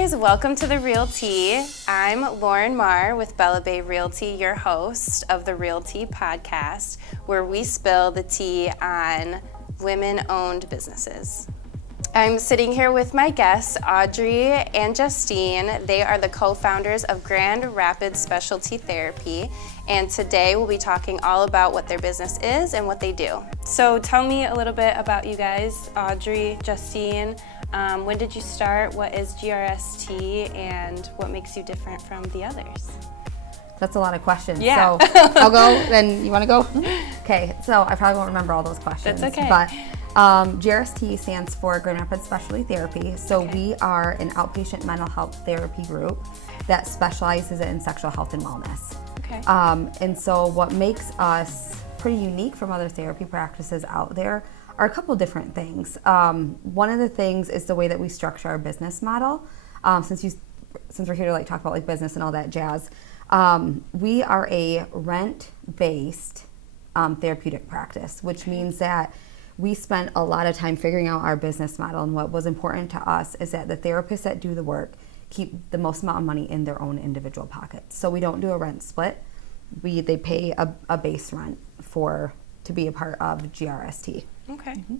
guys, welcome to The Real Tea. I'm Lauren Maher with Bella Bay Realty, your host of the Real Tea podcast, where we spill the tea on women-owned businesses. I'm sitting here with my guests, Audrey and Justine. They are the co-founders of Grand Rapids Specialty Therapy, and today we'll be talking all about what their business is and what they do. So tell me a little bit about you guys, Audrey, Justine. When did you start? What is GRST, and what makes you different from the others? That's a lot of questions. Yeah. So I'll go, then you want to go? Okay, so I probably won't remember all those questions. That's okay. But GRST stands for Grand Rapids Specialty Therapy. So we are an outpatient mental health therapy group that specializes in sexual health and wellness. Okay. And so what makes us pretty unique from other therapy practices out there are a couple different things. One of the things is the way that we structure our business model. Since we're here to talk about business and all that jazz, we are a rent-based therapeutic practice, which means that we spent a lot of time figuring out our business model, and what was important to us is that the therapists that do the work keep the most amount of money in their own individual pockets. So we don't do a rent split. They pay a base rent to be a part of GRST. Okay. Mm-hmm.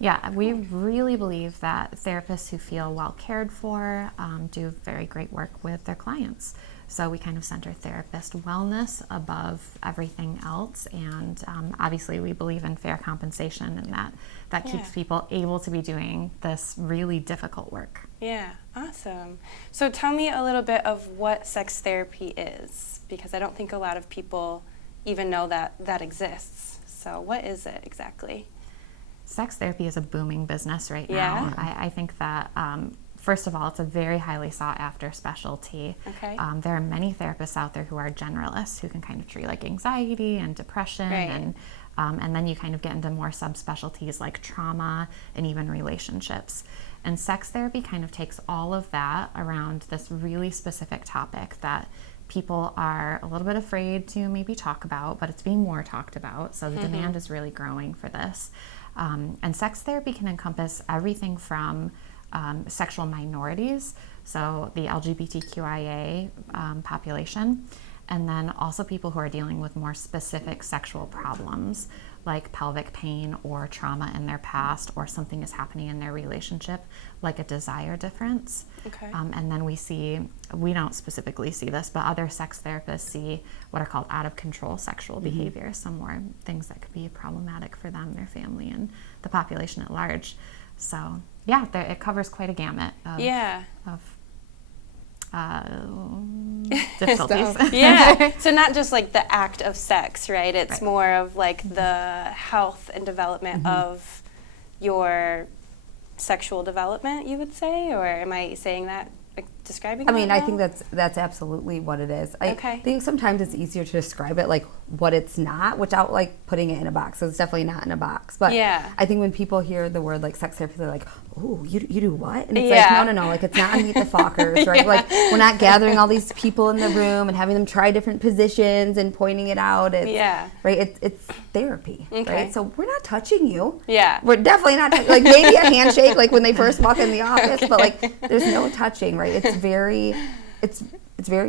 Yeah, we really believe that therapists who feel well cared for do very great work with their clients. So we kind of center therapist wellness above everything else, and obviously we believe in fair compensation, and that keeps people able to be doing this really difficult work. Yeah, awesome. So tell me a little bit of what sex therapy is, because I don't think a lot of people even know that exists. So what is it exactly? Sex therapy is a booming business right Yeah. now. I think that first of all, it's a very highly sought after specialty. Okay. There are many therapists out there who are generalists who can kind of treat anxiety and depression, Right. and then you kind of get into more subspecialties like trauma and even relationships. And sex therapy kind of takes all of that around this really specific topic that people are a little bit afraid to maybe talk about, but it's being more talked about. So the demand is really growing for this. And sex therapy can encompass everything from sexual minorities, so the LGBTQIA population, and then also people who are dealing with more specific sexual problems like pelvic pain or trauma in their past, or something is happening in their relationship like a desire difference. Okay. And then we don't specifically see this, but other sex therapists see what are called out of control sexual behavior, some more things that could be problematic for them, their family, and the population at large. So yeah, it covers quite a gamut of difficulties. Yeah. So not just the act of sex, right? It's Right. more of the health and development of your sexual development, you would say, or am I saying that, describing I mean, that I well? think that's absolutely what it is. I Okay. think sometimes it's easier to describe it what it's not, without putting it in a box. So it's definitely not in a box. But Yeah. I think when people hear the word sex therapy, they're like, "Oh, you do what?" And it's Yeah. no, it's not Meet the Fockers, right? We're not gathering all these people in the room and having them try different positions and pointing it out. It's, Yeah. right? It's therapy, Okay. right? So we're not touching you. Yeah. We're definitely not maybe a handshake when they first walk in the office, but there's no touching, right? It's very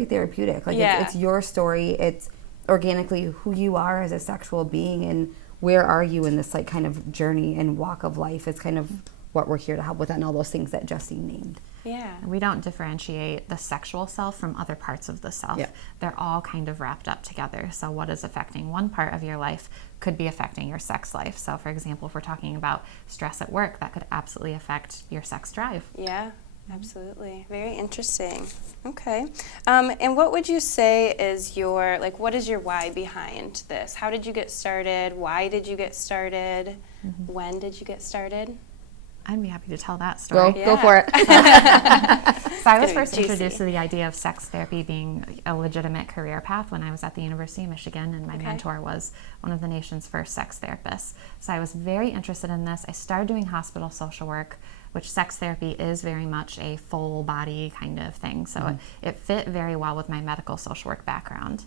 therapeutic. It's your story. It's organically who you are as a sexual being, and where are you in this kind of journey and walk of life is kind of what we're here to help with, and all those things that Justine named. Yeah. We don't differentiate the sexual self from other parts of the self. Yeah. They're all kind of wrapped up together. So what is affecting one part of your life could be affecting your sex life. So for example, if we're talking about stress at work, that could absolutely affect your sex drive. Yeah, absolutely. Very interesting. Okay. And what would you say is what is your why behind this? How did you get started? Why did you get started? When did you get started? I'd be happy to tell that story. Go for it. So I was It's gonna be first juicy. introduced to the idea of sex therapy being a legitimate career path when I was at the University of Michigan, and my mentor was one of the nation's first sex therapists. So I was very interested in this. I started doing hospital social work, which sex therapy is very much a full body kind of thing. So it fit very well with my medical social work background.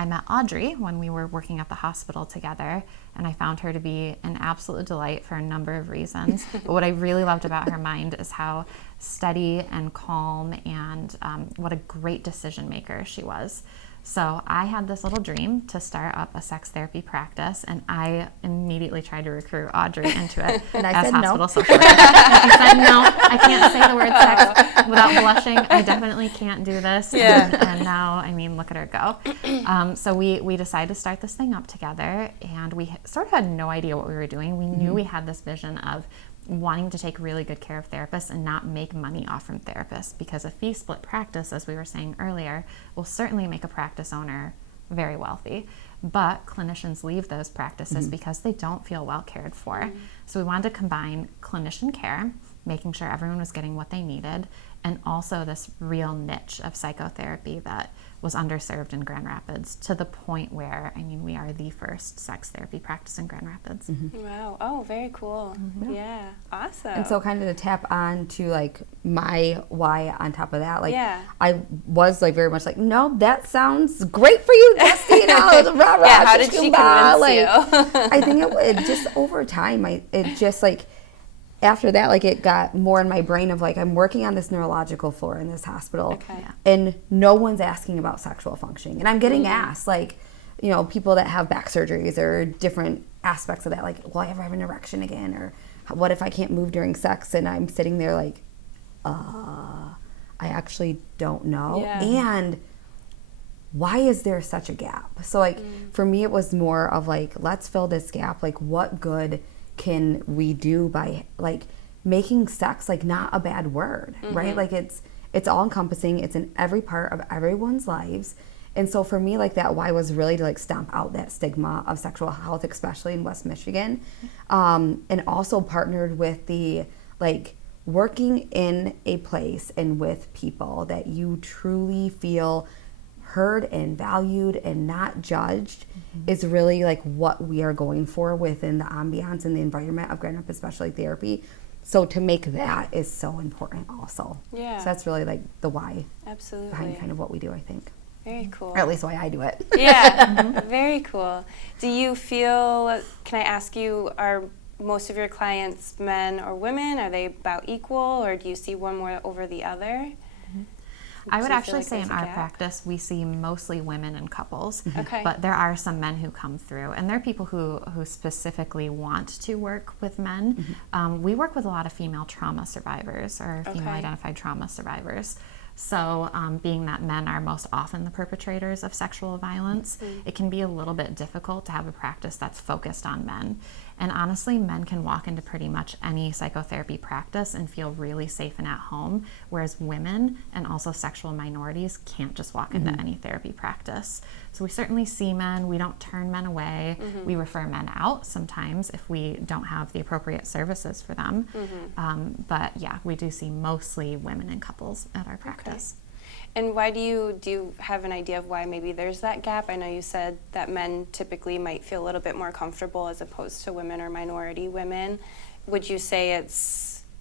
I met Audrey when we were working at the hospital together, and I found her to be an absolute delight for a number of reasons. But what I really loved about her mind is how steady and calm, and what a great decision maker she was. So I had this little dream to start up a sex therapy practice, and I immediately tried to recruit Audrey into it And I as said hospital no. social worker. She said, no, I can't say the word sex without blushing. I definitely can't do this. Yeah. And now, I mean, look at her go. So we decided to start this thing up together, and we sort of had no idea what we were doing. We knew we had this vision of wanting to take really good care of therapists and not make money off from therapists, because a fee split practice, as we were saying earlier, will certainly make a practice owner very wealthy. But clinicians leave those practices because they don't feel well cared for. So we wanted to combine clinician care, making sure everyone was getting what they needed, and also this real niche of psychotherapy that was underserved in Grand Rapids, to the point where, I mean, we are the first sex therapy practice in Grand Rapids. Wow. Oh, very cool. Yeah. Awesome. And so kind of to tap on to like my why on top of that, like Yeah. I was like very much like, no, that sounds great for you, Justine. Yeah, how did she convince you? I think it just over time, it just like, after that, like it got more in my brain of like, I'm working on this neurological floor in this hospital, Okay. and no one's asking about sexual functioning. And I'm getting asked, like, you know, people that have back surgeries or different aspects of that, like, will I ever have an erection again? Or what if I can't move during sex? And I'm sitting there like, I actually don't know. Yeah. And why is there such a gap? So like, for me, it was more of like, let's fill this gap. Like, what good can we do by like making sex like not a bad word, right? Like it's all encompassing. It's in every part of everyone's lives. And so for me, like that why was really to like stomp out that stigma of sexual health, especially in West Michigan. And also partnered with the like working in a place and with people that you truly feel heard and valued and not judged is really like what we are going for within the ambiance and the environment of Grand Rapids Specialty Therapy. So to make that is so important also. Yeah. So that's really like the why Absolutely. behind kind of what we do, I think. Very cool. Or at least why I do it. Yeah. Very cool. Do you feel, can I ask you, are most of your clients men or women? Are they about equal, or do you see one more over the other? I would Do you feel actually like say there's in a our gap? practice we see mostly women and couples, Okay. but there are some men who come through, and there are people who specifically want to work with men. We work with a lot of female trauma survivors or female Okay. identified trauma survivors. So being that men are most often the perpetrators of sexual violence, it can be a little bit difficult to have a practice that's focused on men. And honestly, men can walk into pretty much any psychotherapy practice and feel really safe and at home, whereas women and also sexual minorities can't just walk into any therapy practice. So we certainly see men. We don't turn men away. We refer men out sometimes if we don't have the appropriate services for them. But yeah, we do see mostly women and couples at our practice. And why do you have an idea of why maybe there's that gap? I know you said that men typically might feel a little bit more comfortable as opposed to women or minority women. Would you say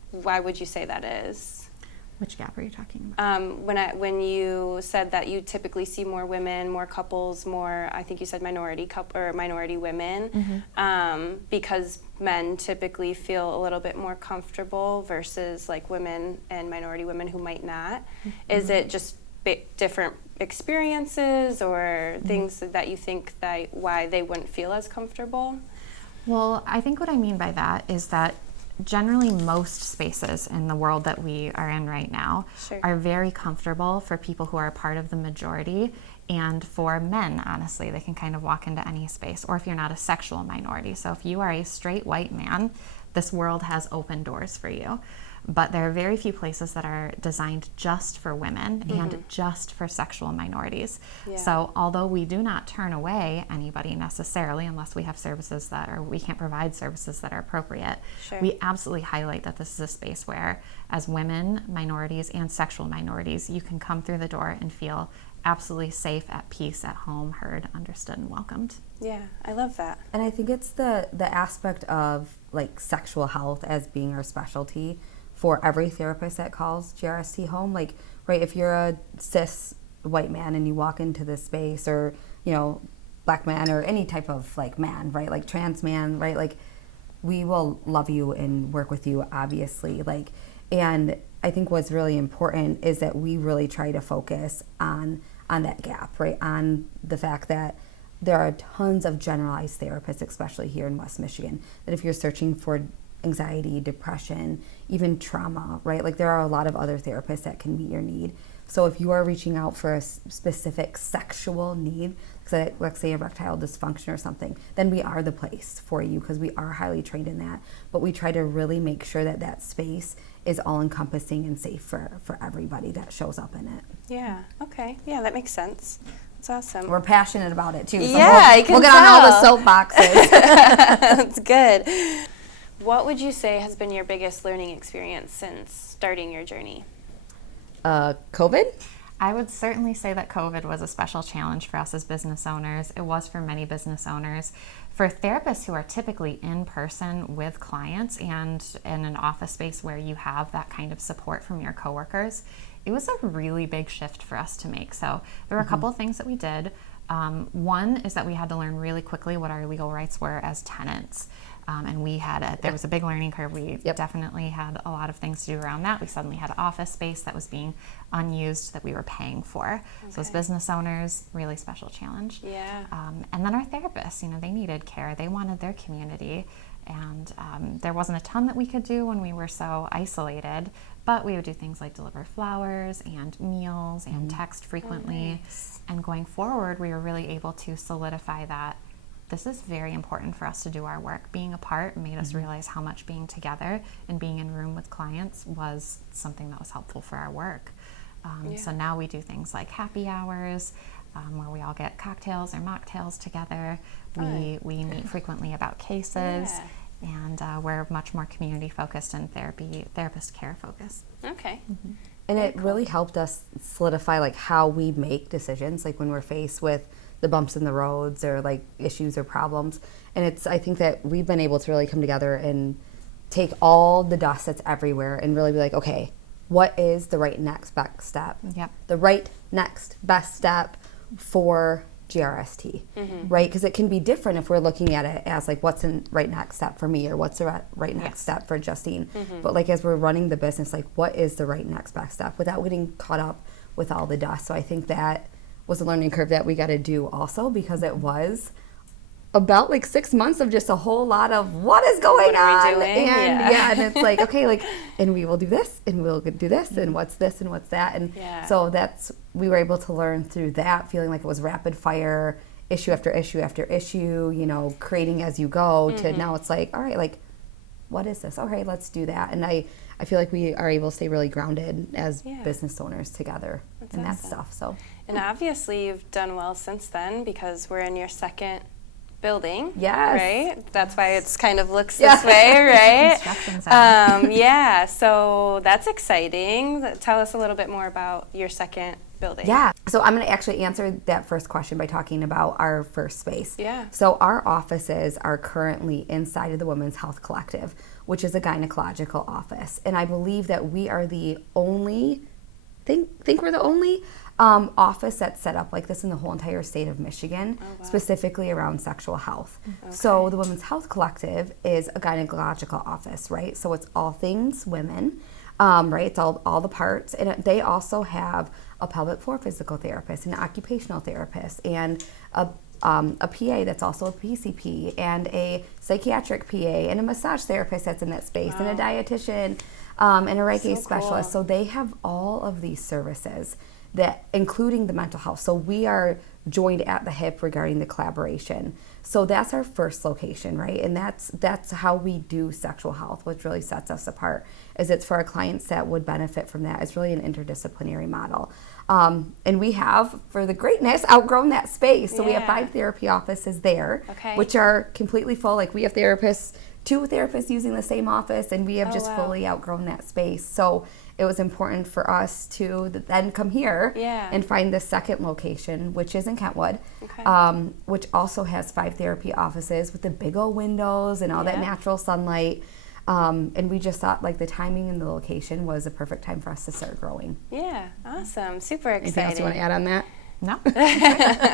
why would you say that is? Which gap are you talking about? When you said that you typically see more women, more couples, more, I think you said minority women, because men typically feel a little bit more comfortable versus like women and minority women who might not. Is it just different experiences or things that you think that why they wouldn't feel as comfortable? Well, I think what I mean by that is that generally most spaces in the world that we are in right now are very comfortable for people who are a part of the majority, and for men, honestly, they can kind of walk into any space, or if you're not a sexual minority. So if you are a straight white man, this world has open doors for you. But there are very few places that are designed just for women and just for sexual minorities. Yeah. So although we do not turn away anybody necessarily unless we have services or we can't provide services that are appropriate, we absolutely highlight that this is a space where as women, minorities, and sexual minorities, you can come through the door and feel absolutely safe, at peace, at home, heard, understood, and welcomed. Yeah, I love that. And I think it's the aspect of like sexual health as being our specialty for every therapist that calls GRST home. Like, right, if you're a cis white man and you walk into this space, or, you know, black man, or any type of like man, right? Like trans man, right? Like, we will love you and work with you, obviously. Like, and I think what's really important is that we really try to focus on that gap, right? On the fact that there are tons of generalized therapists, especially here in West Michigan, that if you're searching for anxiety, depression, even trauma, right? Like, there are a lot of other therapists that can meet your need. So if you are reaching out for a specific sexual need, let's say erectile dysfunction or something, then we are the place for you, because we are highly trained in that. But we try to really make sure that that space is all encompassing and safe for everybody that shows up in it. Yeah, okay. Yeah, that makes sense. That's awesome. We're passionate about it too. So I can we'll get tell. on all the soapboxes. That's good. What would you say has been your biggest learning experience since starting your journey? COVID? I would certainly say that COVID was a special challenge for us as business owners. It was for many business owners. For therapists who are typically in person with clients and in an office space where you have that kind of support from your coworkers, it was a really big shift for us to make. So there were a couple of things that we did. One is that we had to learn really quickly what our legal rights were as tenants. And there was a big learning curve. We definitely had a lot of things to do around that. We suddenly had office space that was being unused that we were paying for. Okay. So as business owners, really special challenge. Yeah. And then our therapists, they needed care. They wanted their community. And there wasn't a ton that we could do when we were so isolated, but we would do things like deliver flowers and meals and text frequently. Oh, nice. And going forward, we were really able to solidify that this is very important for us to do our work. Being apart made us realize how much being together and being in room with clients was something that was helpful for our work. So now we do things like happy hours, where we all get cocktails or mocktails together. We meet frequently about cases, and we're much more community focused and therapist care focused. Okay. Mm-hmm. And it really helped us solidify like how we make decisions, like when we're faced with the bumps in the roads or like issues or problems. And I think that we've been able to really come together and take all the dust that's everywhere and really be like, okay, what is the right next best step? Yep. The right next best step for GRST, right? Because it can be different if we're looking at it as like, what's the right next step for me, or what's the right next step for Justine. But like, as we're running the business, like, what is the right next best step without getting caught up with all the dust? So I think that was a learning curve that we got to do also, because it was about like 6 months of just a whole lot of what is going on. Doing? And and it's like, okay, like, and we will do this and we'll do this and what's this and what's that. And so we were able to learn through that, feeling like it was rapid fire, issue after issue after issue, creating as you go, to now it's like, all right, like, what is this? Okay, let's do that. And I feel like we are able to stay really grounded as business owners together and that stuff. So. And obviously you've done well since then, because we're in your second building. Yes. Right? That's why it's kind of looks this way, right? Construction So that's exciting. Tell us a little bit more about your second building. Yeah. So I'm going to actually answer that first question by talking about our first space. Yeah. So our offices are currently inside of the Women's Health Collective, which is a gynecological office. And I believe that we are the only, think we're the only office that's set up like this in the whole entire state of Michigan, specifically around sexual health. Okay. So the Women's Health Collective is a gynecological office, right? So it's all things women, right? It's all the parts. And they also have a pelvic floor physical therapist, an occupational therapist, and a PA that's also a PCP, and a psychiatric PA, and a massage therapist that's in that space, and a dietitian, and a Reiki specialist. Cool. So they have all of these services, that including the mental health. So we are joined at the hip regarding the collaboration. So that's our first location, right? And that's how we do sexual health, which really sets us apart, is it's for our clients that would benefit from that. It's really an interdisciplinary model. And we have, for the greatness, outgrown that space. So we have 5 therapy offices there, which are completely full. Like, we have 2 therapists using the same office, and we have fully outgrown that space. So it was important for us to then come here and find the second location, which is in Kentwood, which also has 5 therapy offices with the big old windows and all that natural sunlight. And we just thought like the timing and the location was a perfect time for us to start growing. Yeah, awesome. Super exciting. Anything else you want to add on that? No.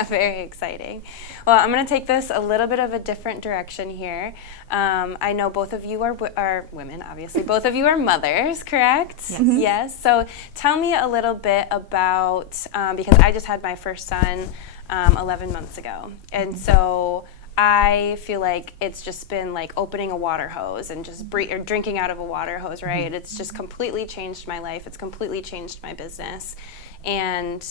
Very exciting. Well, I'm going to take this a little bit of a different direction here. I know both of you are women, obviously. Both of you are mothers, correct? Yes. Mm-hmm. Yes. So tell me a little bit about, because I just had my first son 11 months ago. And so I feel like it's just been like opening a water hose and just or drinking out of a water hose, right? Mm-hmm. It's just completely changed my life. It's completely changed my business. And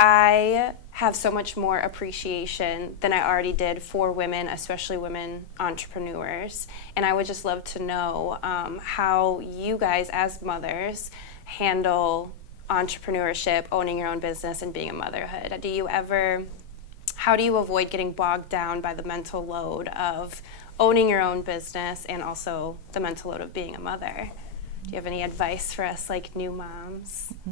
I have so much more appreciation than I already did for women, especially women entrepreneurs. And I would just love to know how you guys as mothers handle entrepreneurship, owning your own business, and being a motherhood. How do you avoid getting bogged down by the mental load of owning your own business and also the mental load of being a mother? Do you have any advice for us like new moms? Mm-hmm.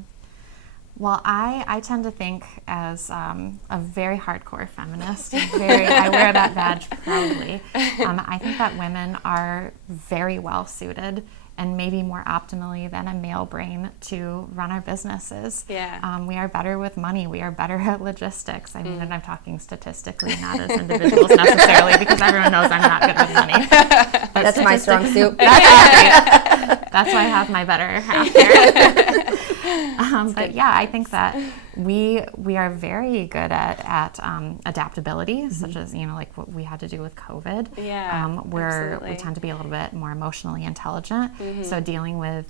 Well, I tend to think as a very hardcore feminist. I wear that badge proudly. I think that women are very well suited and maybe more optimally than a male brain to run our businesses. Yeah. We are better with money. We are better at logistics. I mean, and I'm talking statistically, not as individuals necessarily, because everyone knows I'm not good with money. But that's my strong suit. That's why I have my better half here. But yeah, I think that we are very good at adaptability, mm-hmm. such as, like what we had to do with COVID. Yeah, where absolutely. We tend to be a little bit more emotionally intelligent. Mm-hmm. So dealing with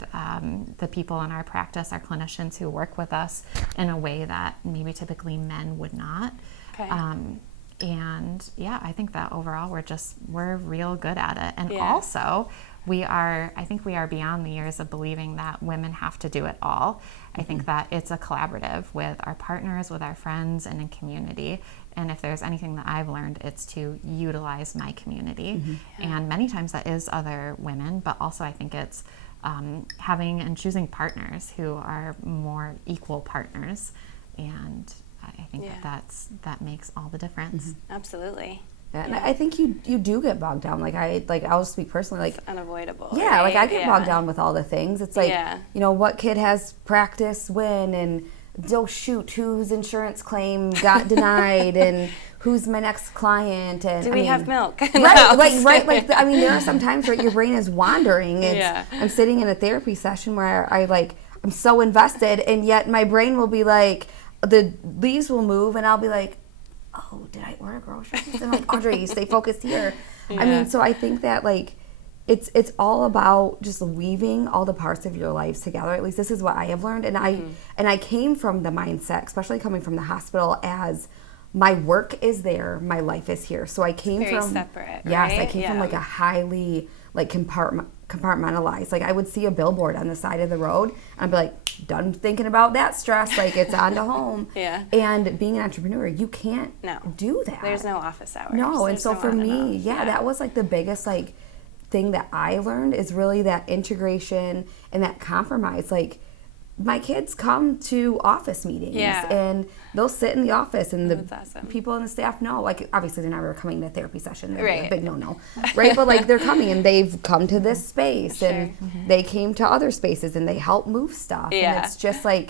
the people in our practice, our clinicians who work with us in a way that maybe typically men would not. Okay. And yeah, I think that overall we're real good at it. And yeah. also, I think we are beyond the years of believing that women have to do it all. Mm-hmm. I think that it's a collaborative with our partners, with our friends, and in community. And if there's anything that I've learned, it's to utilize my community. Mm-hmm. Yeah. And many times that is other women, but also I think it's having and choosing partners who are more equal partners. And I think yeah. that makes all the difference. Mm-hmm. Absolutely. And I think you do get bogged down. I'll speak personally. It's unavoidable. Yeah, right? I get bogged down with all the things. It's like, what kid has practice when, and oh shoot, whose insurance claim got denied, and who's my next client, and do we have milk? Right. There are some times where your brain is wandering. I'm sitting in a therapy session where I'm so invested, and yet my brain will be like, the leaves will move, and I'll be like, oh, did I order groceries? And Audrey, stay focused here. Yeah. So I think that it's all about just weaving all the parts of your lives together. At least this is what I have learned. And mm-hmm. I came from the mindset, especially coming from the hospital, as my work is there, my life is here. So I came very from separate. Yes, right? I came from a highly compartmentalized. I would see a billboard on the side of the road, and I'd be like, done thinking about that stress. It's on to home. Yeah. And being an entrepreneur, you can't do that. There's no office hours. No, and so for me, that was the biggest thing that I learned is really that integration and that compromise. My kids come to office meetings and they'll sit in the office, and the awesome. People in the staff know, obviously they're never coming to a therapy session. They're a big no-no, right? But they're coming and they've come to this space and mm-hmm. they came to other spaces and they help move stuff. And it's just I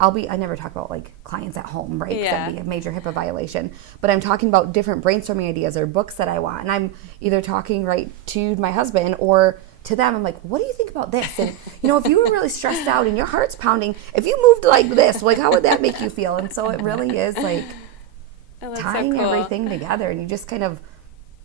never talk about clients at home, right? Because that'd be a major HIPAA violation. But I'm talking about different brainstorming ideas or books that I want. And I'm either talking right to my husband or to them. I'm like, what do you think about this? And, if you were really stressed out and your heart's pounding, if you moved like this, how would that make you feel? And so it really is tying so cool. everything together, and you just kind of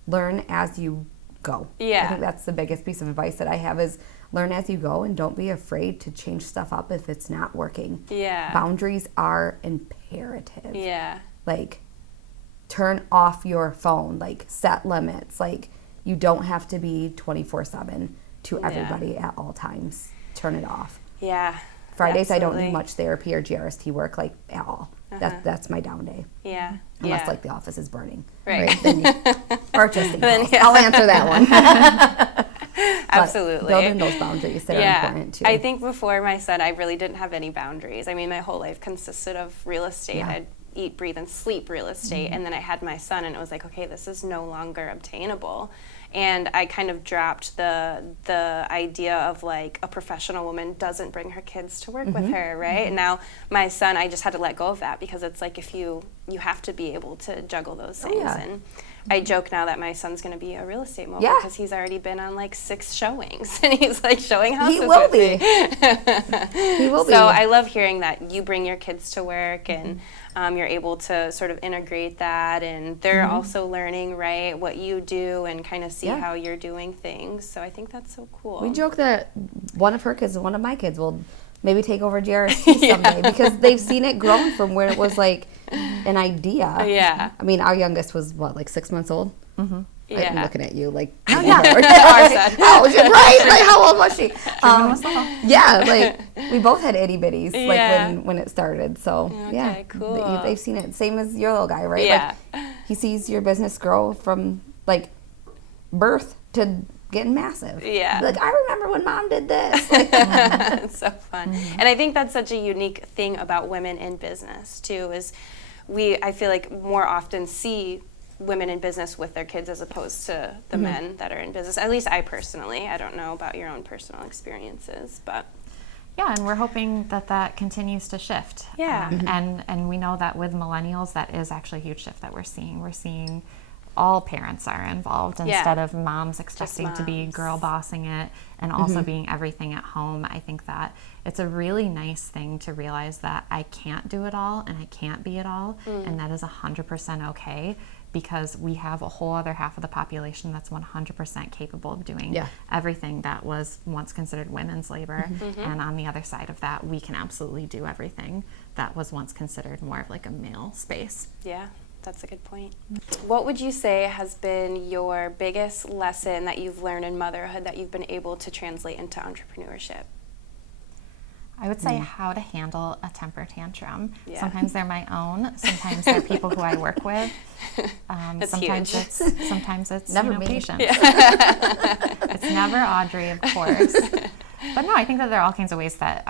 learn as you go. Yeah. I think that's the biggest piece of advice that I have is learn as you go, and don't be afraid to change stuff up if it's not working. Yeah. Boundaries are imperative. Yeah. Turn off your phone, set limits. You don't have to be 24/7 to everybody at all times. Turn it off. Yeah. Fridays absolutely. I don't do much therapy or GRST work at all. Uh-huh. That's my down day. Yeah. Unless the office is burning. Right. Or Justine calls. I'll answer that one. Absolutely. Building those boundaries that are important too. I think before my son, I really didn't have any boundaries. My whole life consisted of real estate. I'd eat, breathe, and sleep real estate. Mm-hmm. And then I had my son, and it was okay, this is no longer obtainable. And I kind of dropped the idea of like a professional woman doesn't bring her kids to work with her, right? And now my son, I just had to let go of that, because it's like if you have to be able to juggle those things. And I joke now that my son's going to be a real estate mogul because he's already been on like 6 showings and he's like showing houses. He will with be. Me. He will be. So I love hearing that you bring your kids to work and you're able to sort of integrate that, and they're also learning, right, what you do and kind of see how you're doing things. So I think that's so cool. We joke that one of her kids and one of my kids will maybe take over GRC someday because they've seen it grown from where it was like an idea. Yeah. I mean, our youngest was what, like 6 months old? Yeah. I'm looking at you like, Our son. right? Like, how old was she? Was little. Yeah, like we both had itty bitties Yeah. like when it started. So Okay, cool. they've seen it. Same as your little guy, right? Yeah. Like, he sees your business grow from like birth to getting massive. Yeah. Like, I remember when Mom did this. Like, It's so fun. And I think that's such a unique thing about women in business too, is I feel like more often see women in business with their kids as opposed to the men that are in business. At least I personally. I don't know about your own personal experiences, but Yeah, and we're hoping that continues to shift. Yeah. And we know that with millennials, that is actually a huge shift that we're seeing. We're seeing all parents are involved instead of moms expecting to be girl bossing it and also being everything at home. I think that it's a really nice thing to realize that I can't do it all and I can't be it all, and that is 100% okay, because we have a whole other half of the population that's 100% capable of doing everything that was once considered women's labor. And on the other side of that, we can absolutely do everything that was once considered more of like a male space. yeah, that's a good point. What would you say has been your biggest lesson that you've learned in motherhood that you've been able to translate into entrepreneurship? I would say how to handle a temper tantrum. Yeah. Sometimes they're my own. Sometimes they're people who I work with. That's sometimes huge. Sometimes it's Never me. patience. It's never Audrey, of course. But no, I think that there are all kinds of ways that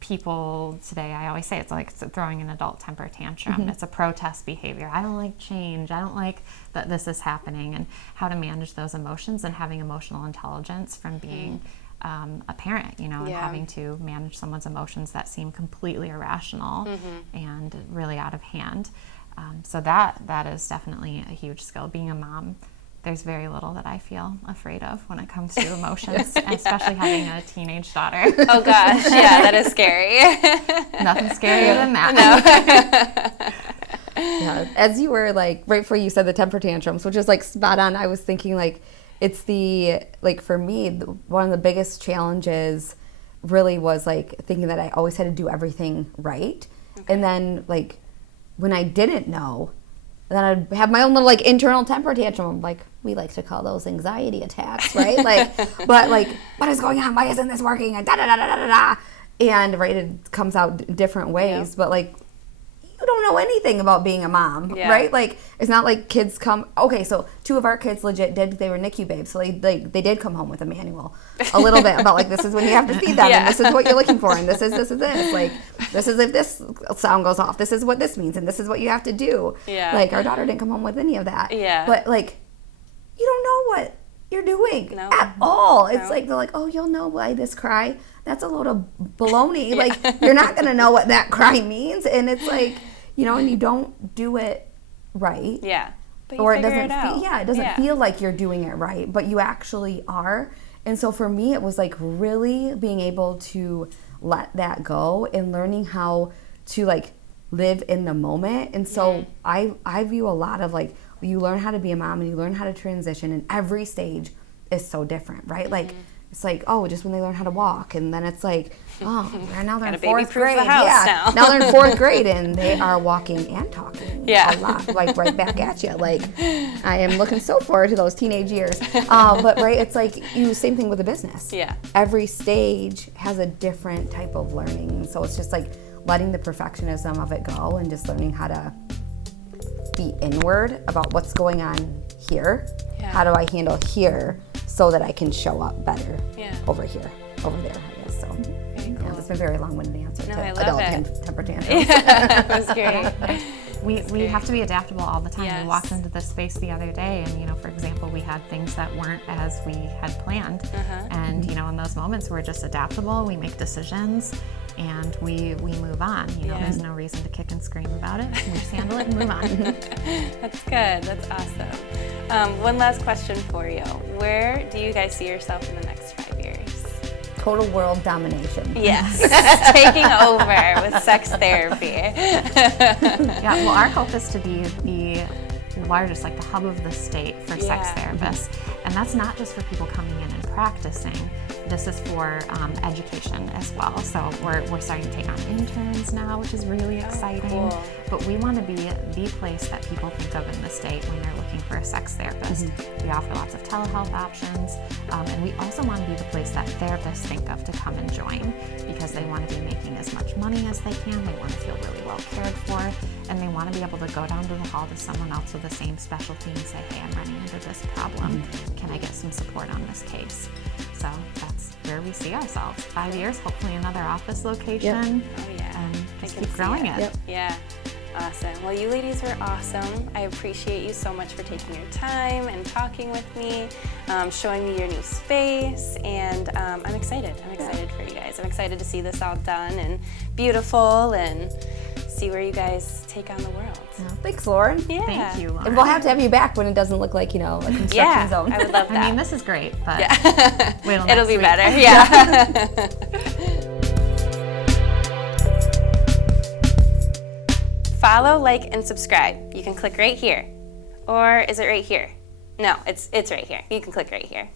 people today, I always say it's like throwing an adult temper tantrum. It's a protest behavior. I don't like change. I don't like that this is happening, and how to manage those emotions and having emotional intelligence from being a parent, and having to manage someone's emotions that seem completely irrational and really out of hand. So that is definitely a huge skill. Being a mom, there's very little that I feel afraid of when it comes to emotions, especially having a teenage daughter. Oh gosh, yeah, that is scary. Nothing scarier than that. yeah. As you were like, right before you said the temper tantrums, which is like spot on, I was thinking like, it's for me, one of the biggest challenges really was like thinking that I always had to do everything right. And then like when I didn't know, then I'd have my own little like internal temper tantrum. Like we like to call those anxiety attacks, right? Like, but like, what is going on? Why isn't this working? And da da da da da da. And right, it comes out different ways. But like, you don't know anything about being a mom, right? Like, it's not like kids come. Okay, so 2 of our kids legit they were NICU babes, so they did come home with a manual, a little bit about like this is when you have to feed them, and this is what you're looking for, and this is like this is if this sound goes off, this is what this means, and this is what you have to do. Yeah. Like our daughter didn't come home with any of that. Yeah. But like, you don't know what you're doing at all. It's like they're like, oh, you'll know why this cry. That's a load of baloney. Like you're not gonna know what that cry means, and it's like. And you don't do it right. Yeah. But you figure it out. It doesn't feel like you're doing it right, but you actually are. And so for me, it was like really being able to let that go and learning how to like live in the moment. And so I view a lot of like, you learn how to be a mom and you learn how to transition, and every stage is so different, right? Like, it's like, oh, just when they learn how to walk, and then it's like, oh, now they're in 4th grade. Now they're in 4th grade, and they are walking and talking a lot, like right back at you. Like, I am looking so forward to those teenage years. But right, it's like same thing with the business. Yeah. Every stage has a different type of learning, so it's just like letting the perfectionism of it go and just learning how to be inward about what's going on here. Yeah. How do I handle here? So that I can show up better over here, over there, I guess. So, that's a very long-winded answer to adult temper tantrums. Yeah, that was great. We have to be adaptable all the time. Yes. We walked into this space the other day and, you know, for example, we had things that weren't as we had planned. And, you know, in those moments, we're just adaptable, we make decisions, and we move on. You know, there's no reason to kick and scream about it. We just handle it and move on. That's good. That's awesome. One last question for you. Where do you guys see yourself in the next 5 years? Total world domination. Yes, taking over with sex therapy. Yeah, well, our hope is to be the largest, like the hub of the state for sex therapists. And that's not just for people coming in and practicing. This is for education as well. So we're starting to take on interns now, which is really exciting. Cool. But we want to be the place that people think of in the state when they're looking for a sex therapist. We offer lots of telehealth options, and we also want to be the place that therapists think of to come and join, because they want to be making as much money as they can. They want to feel really well cared for, and they want to be able to go down to the hall to someone else with the same specialty and say, hey, I'm running into this problem. Can I get some support on this case? So that's where we see ourselves. 5 years, hopefully another office location. Oh yeah. And I just can keep see growing it. it. Yeah. Awesome. Well, you ladies were awesome. I appreciate you so much for taking your time and talking with me, showing me your new space, and I'm excited. I'm excited for you guys. I'm excited to see this all done and beautiful and see where you guys take on the world. Thanks, Lauren. Yeah. Thank you, Lauren. And we'll have to have you back when it doesn't look like, you know, a construction zone. I would love that. I mean, this is great, but wait till It'll next be week. better. Yeah. Follow, like, and subscribe. You can click right here. Or is it right here? No, it's right here. You can click right here.